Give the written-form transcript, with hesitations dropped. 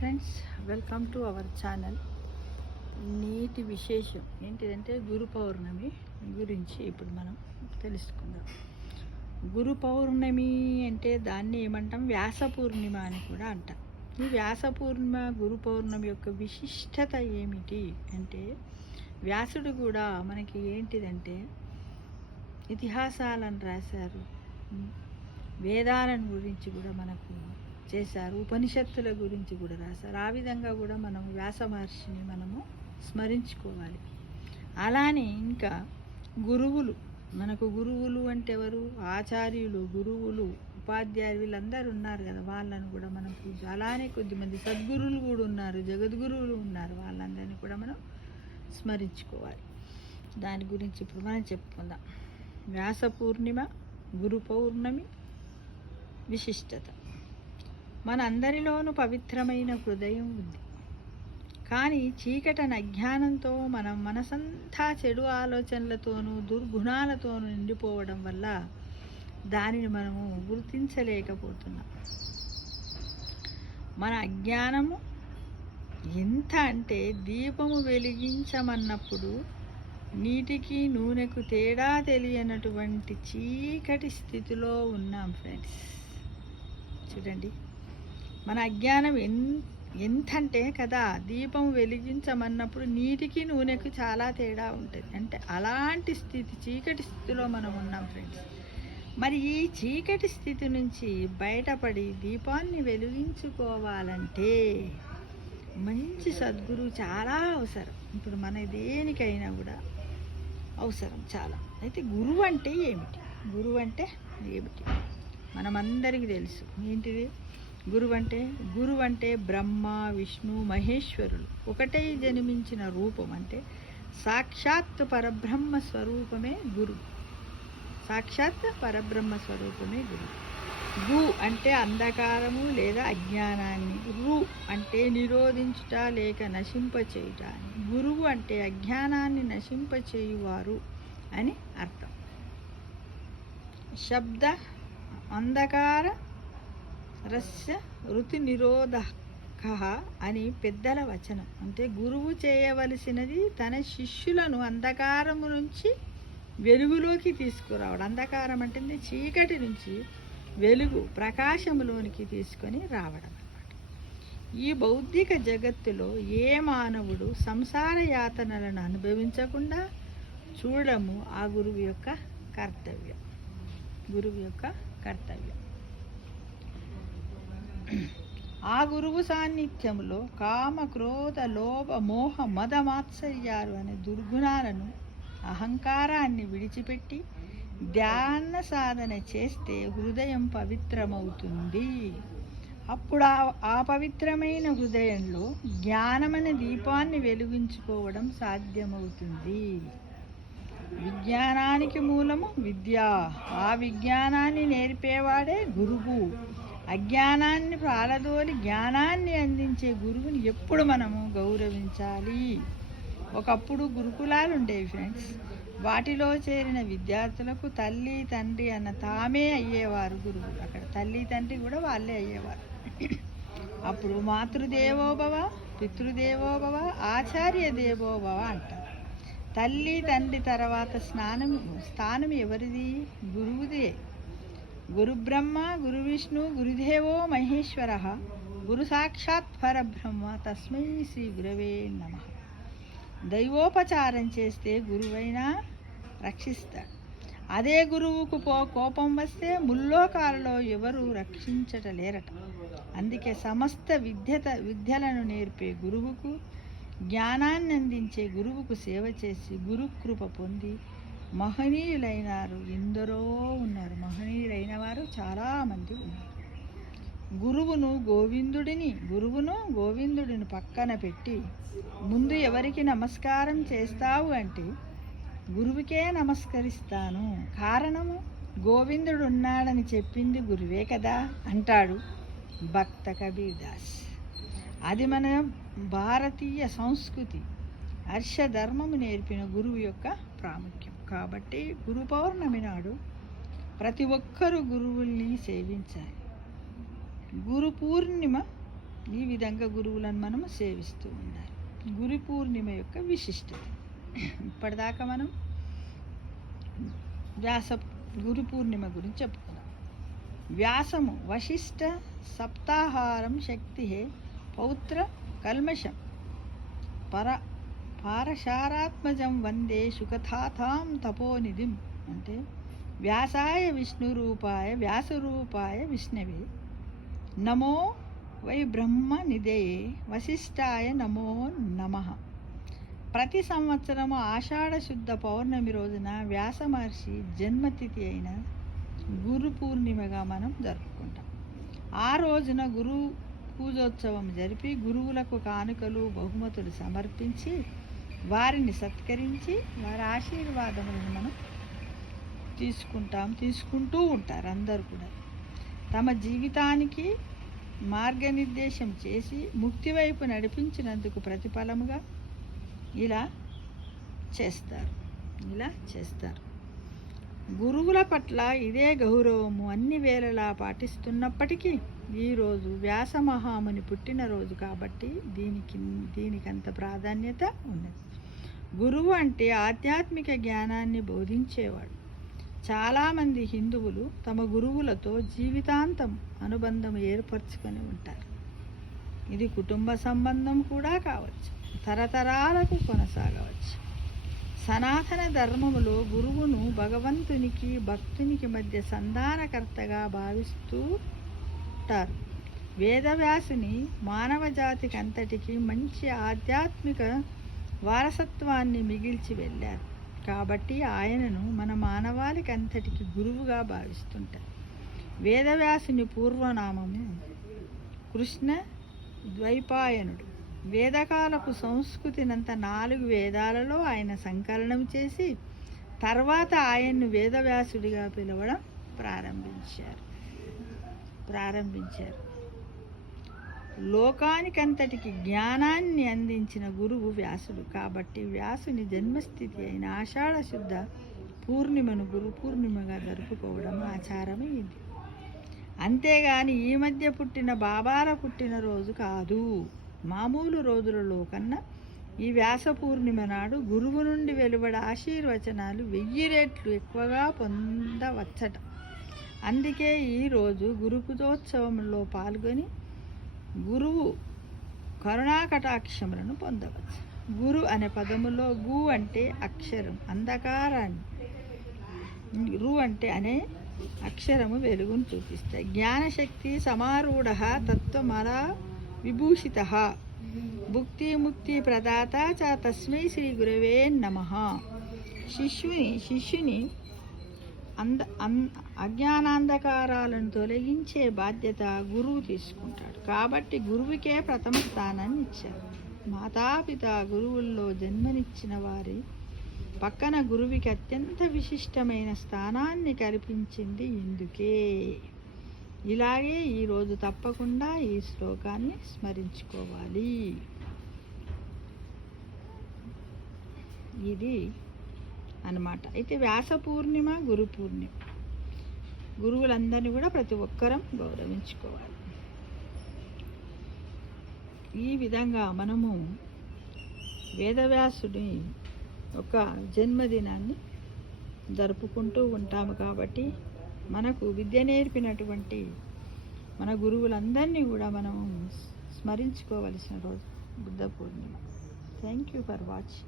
Hi friends, welcome to our channel. నేటి విశేషం ఏంటిదంటే గురు పౌర్ణమి గురించి ఇప్పుడు మనం తెలుసుకుందాం. గురు పౌర్ణమి అంటే దాన్ని ఏమంటాం, వ్యాస పూర్ణిమ అని కూడా అంటాం. ఈ వ్యాస పూర్ణిమ, గురు పౌర్ణమి యొక్క విశిష్టత ఏమిటి అంటే, వ్యాసుడు కూడా మనకి ఏంటిదంటే ఇతిహాసాలను రాశారు, వేదాలను గురించి కూడా మనకు చేశారు, ఉపనిషత్తుల గురించి కూడా రాశారు. ఆ విధంగా కూడా మనం వ్యాస మహర్షిని మనము స్మరించుకోవాలి. అలానే ఇంకా గురువులు, మనకు గురువులు అంటే ఎవరు? ఆచార్యులు, గురువులు, ఉపాధ్యాయులు, వీళ్ళందరూ ఉన్నారు కదా, వాళ్ళని కూడా మనం పూజ. అలానే కొద్దిమంది సద్గురువులు కూడా ఉన్నారు, జగద్గురువులు ఉన్నారు, వాళ్ళందరినీ కూడా మనం స్మరించుకోవాలి. దాని గురించి ఇప్పుడు మనం చెప్పుకుందాం. వ్యాస పూర్ణిమ, గురు పౌర్ణమి విశిష్టత. మన అందరిలోనూ పవిత్రమైన హృదయం ఉంది, కానీ చీకటన అజ్ఞానంతో మనం మనసంతా చెడు ఆలోచనలతోనూ దుర్గుణాలతోనూ నిండిపోవడం వల్ల దానిని మనము గుర్తించలేకపోతున్నాం. మన అజ్ఞానము ఎంత అంటే, దీపము వెలిగించమన్నప్పుడు నీటికి నూనెకు తేడా తెలియనటువంటి చీకటి స్థితిలో ఉన్నాం ఫ్రెండ్స్. చూడండి, మన అజ్ఞానం ఎంతంటే కదా, దీపం వెలిగించమన్నప్పుడు నీటికి నూనెకు చాలా తేడా ఉంటుంది. అంటే అలాంటి స్థితి, చీకటి స్థితిలో మనం ఉన్నాం ఫ్రెండ్స్. మరి ఈ చీకటి స్థితి నుంచి బయటపడి దీపాన్ని వెలిగించుకోవాలంటే మంచి సద్గురువు చాలా అవసరం. ఇప్పుడు మన దేనికైనా కూడా అవసరం చాలా. అయితే గురువు అంటే ఏమిటి? గురువు అంటే ఏమిటి మనమందరికీ తెలుసు. ఏంటిది గురువు అంటే బ్రహ్మ, విష్ణు, మహేశ్వరులు ఒకటే జన్మించిన రూపం. అంటే సాక్షాత్ పరబ్రహ్మ స్వరూపమే గురువు. సాక్షాత్ పరబ్రహ్మ స్వరూపమే గురువు. గు అంటే అంధకారము లేదా అజ్ఞానాన్ని, రు అంటే నిరోధించుట లేక నశింపచేయుట. గురువు అంటే అజ్ఞానాన్ని నశింపచేయువారు అని అర్థం. శబ్ద అంధకార రస్య ఋతి నిరోధక అని పెద్దల వచనం. అంటే గురువు చేయవలసినది తన శిష్యులను అంధకారము నుంచి వెలుగులోకి తీసుకురావడం. అంధకారం అంటే చీకటి నుంచి వెలుగు, ప్రకాశములోనికి తీసుకొని రావడం అన్నమాట. ఈ భౌతిక జగత్తులో ఏ మానవుడు సంసార యాతనలను అనుభవించకుండా చూడము ఆ గురువు యొక్క కర్తవ్యం. గురువు యొక్క కర్తవ్యం. ఆ గురువు సాన్నిధ్యంలో కామ, క్రోధ, లోభ, మోహ, మద, మాత్సర్యాలు అనే దుర్గుణాలను, అహంకారాన్ని విడిచిపెట్టి ధ్యాన సాధన చేస్తే హృదయం పవిత్రమవుతుంది. అప్పుడు ఆ పవిత్రమైన హృదయంలో జ్ఞానమనే దీపాన్ని వెలిగించుకోవడం సాధ్యమవుతుంది. విజ్ఞానానికి మూలము విద్య. ఆ విజ్ఞానాన్ని నేర్పేవాడే గురువు. అజ్ఞానాన్ని ప్రాలదోలి జ్ఞానాన్ని అందించే గురువుని ఎప్పుడు మనము గౌరవించాలి. ఒకప్పుడు గురుకులాలు ఉండేవి ఫ్రెండ్స్. వాటిలో చేరిన విద్యార్థులకు తల్లి, తండ్రి అన్న తామే అయ్యేవారు గురువులు. అక్కడ తల్లి, తండ్రి కూడా వాళ్ళే అయ్యేవారు. అప్పుడు మాతృదేవోభవ, పితృదేవోభవ, ఆచార్య దేవోభవ అంటారు. తల్లి, తండ్రి తర్వాత స్థానం ఎవరిది? గురువుదే. గురు బ్రహ్మ, గురు విష్ణు, గురుదేవో మహేశ్వర, గురు సాక్షాత్ పరబ్రహ్మ, తస్మై శ్రీ గురవే నమః. దైవోపచారం చేస్తే గురువైనా రక్షిస్తాడు. అదే గురువుకు కోపం వస్తే ముల్లోకాలలో ఎవరు రక్షించటలేరట. అందుకే సమస్త విద్యలను నేర్పే గురువుకు, జ్ఞానాన్ని అందించే గురువుకు సేవ చేసి గురుకృప పొంది మహనీయులైనారు ఎందరో ఉన్నారు. మహనీయులైన వారు చాలామంది ఉన్నారు. గురువును గోవిందుడిని పక్కన పెట్టి ముందు ఎవరికి నమస్కారం చేస్తావు అంటే గురువుకే నమస్కరిస్తాను. కారణము గోవిందుడు ఉన్నాడని చెప్పింది గురువే కదా అంటాడు భక్త కబీర్ దాస్. అది మన భారతీయ సంస్కృతి, హర్షధర్మము నేర్పిన గురువు యొక్క ప్రాముఖ్యం. కాబట్టి గురు పౌర్ణమి నాడు ప్రతి ఒక్కరూ గురువుల్ని సేవించాలి. గురు పూర్ణిమ ఈ విధంగా గురువులను మనం సేవిస్తూ ఉండాలి. గురు పూర్ణిమ యొక్క విశిష్టత. ఇప్పటిదాకా మనం వ్యాస గురు పూర్ణిమ గురించి చెప్పుకున్నాం. వ్యాసము వశిష్ఠ సప్తాహారం శక్తి పౌత్ర కల్మషం పారశారాత్మజం వందే సుకథాథాం తపోనిధిం. అంటే వ్యాసాయ విష్ణురూపాయ వ్యాసరూపాయ విష్ణవే నమో వై బ్రహ్మ నిధయే వశిష్ఠాయ నమో నమః. ప్రతి సంవత్సరము ఆషాఢ శుద్ధ పౌర్ణమి రోజున వ్యాస మహర్షి జన్మతిథి అయిన గురు పూర్ణిమగా మనం జరుపుకుంటాం. ఆ రోజున గురు పూజోత్సవం జరిపి గురువులకు కానుకలు బహుమతులు సమర్పించి వారిని సత్కరించి వారి ఆశీర్వాదములను మనం తీసుకుంటూ ఉంటారు. అందరూ కూడా తమ జీవితానికి మార్గనిర్దేశం చేసి ముక్తి వైపు నడిపించినందుకు ప్రతిఫలముగా ఇలా చేస్తారు. గురువుల పట్ల ఇదే గౌరవము అన్ని వేళలా పాటిస్తున్నప్పటికీ ఈరోజు వ్యాస మహాముని పుట్టినరోజు కాబట్టి దీనికంత ప్రాధాన్యత ఉన్నది. గురువు అంటే ఆధ్యాత్మిక జ్ఞానాన్ని బోధించేవాడు. చాలామంది హిందువులు తమ గురువులతో జీవితాంతం అనుబంధం ఏర్పరచుకొని ఉంటారు. ఇది కుటుంబ సంబంధం కూడా కావచ్చు, తరతరాలకు కొనసాగవచ్చు. సనాతన ధర్మములో గురువును భగవంతునికి భక్తునికి మధ్య సంధానకర్తగా భావిస్తూ ఉంటారు. వేదవ్యాసుని మానవ జాతికి అంతటికి మంచి ఆధ్యాత్మిక వారసత్వాన్ని మిగిల్చి వెళ్ళారు కాబట్టి ఆయనను మన మానవాళికి అంతటికి గురువుగా భావిస్తుంటారు. వేదవ్యాసుని పూర్వనామము కృష్ణ ద్వైపాయనుడు. వేదకాలపు సంస్కృతినంత 4 వేదాలలో ఆయన సంకలనం చేసి తర్వాత ఆయన్ను వేదవ్యాసుడిగా పిలవడం ప్రారంభించారు. లోకానికంతటికి జ్ఞానాన్ని అందించిన గురువు వ్యాసుడు కాబట్టి వ్యాసుని జన్మస్థితి అయిన ఆషాఢ శుద్ధ పూర్ణిమను గురు పూర్ణిమగా జరుపుకోవడం ఆచారమే ఇది. అంతేగాని ఈ మధ్య పుట్టిన బాబాల పుట్టినరోజు కాదు. మామూలు రోజులలో కన్నా ఈ వ్యాస పూర్ణిమ నాడు గురువు నుండి వెలువడే ఆశీర్వచనాలు 1000 రెట్లు ఎక్కువగా పొందవచ్చట. అందుకే ఈరోజు గురు పూజోత్సవంలో పాల్గొని గురువు కరుణాకటాక్షములను పొందవచ్చు. గురు అనే పదములో గు అంటే అక్షరం, అంధకారాన్ని, రు అంటే అనే అక్షరము వెలుగును చూపిస్తాయి. జ్ఞానశక్తి సమారూఢ తత్వమల విభూషిత భుక్తి ముక్తి ప్రదాత చ తస్మై శ్రీ గురవే నమః. శిష్యుని అజ్ఞానాంధకారాలను తొలగించే బాధ్యత గురువు తీసుకుంటాడు కాబట్టి గురువుకే ప్రథమ స్థానాన్ని ఇచ్చారు. మాతాపిత గురువుల్లో జన్మనిచ్చిన వారి పక్కన గురువుకి అత్యంత విశిష్టమైన స్థానాన్ని కల్పించింది ఇందుకే. ఇలాగే ఈరోజు తప్పకుండా ఈ శ్లోకాన్ని స్మరించుకోవాలి. ఇది అన్నమాట. అయితే వ్యాస పూర్ణిమ, గురు పూర్ణిమ, గురువులందరినీ కూడా ప్రతి ఒక్కరం గౌరవించుకోవాలి. ఈ విధంగా మనము వేదవ్యాసుడి ఒక జన్మదినాన్ని జరుపుకుంటూ ఉంటాము కాబట్టి మనకు విద్య నేర్పినటువంటి మన గురువులందరినీ కూడా మనం స్మరించుకోవలసిన రోజు Buddha Purnima. Thank you for watching.